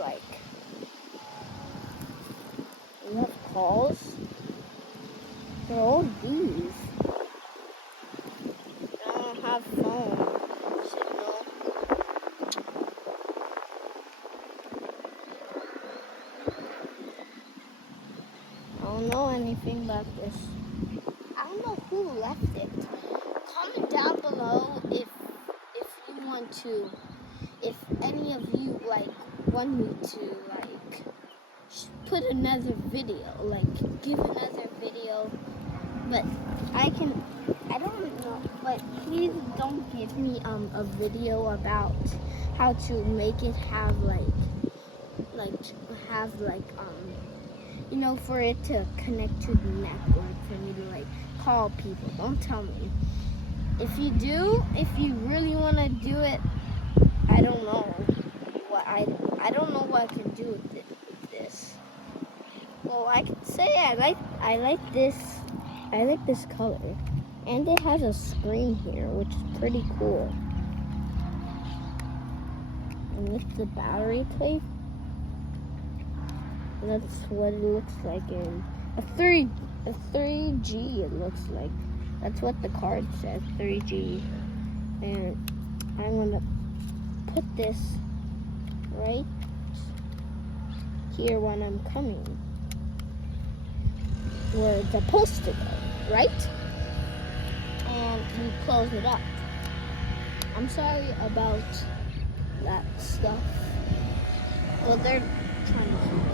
like. We have calls. They're all these. I don't have phone signal. I don't know anything about this. I don't know who left it. Comment down below if you want to, if any of you like want me to like put another video, like give another video. But I don't know, but please don't give me a video about how to make it have you know, for it to connect to the network, for me to like call people. Don't tell me. If you do, if you really want to do it, I don't know what I don't know what I can do with this. Well, I could say I like this color, and it has a screen here, which is pretty cool. And with the battery plate, that's what it looks like in a 3G. It looks like that's what the card says, 3G. And I'm gonna put this right here when I'm coming, where it's supposed to go, right? And we close it up. I'm sorry about that stuff. Well, they're trying to keep it.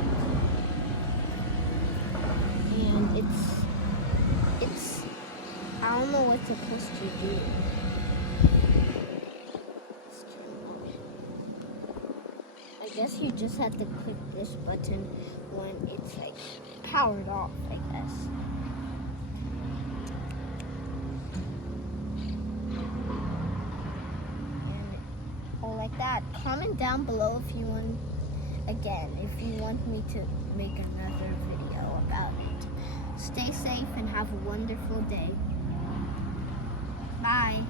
And it's, I don't know what it's supposed to do. I guess you just have to click this button when it's like powered off, I guess. And like that. Comment down below if you want, again, if you want me to make another video about it. Stay safe and have a wonderful day. Bye.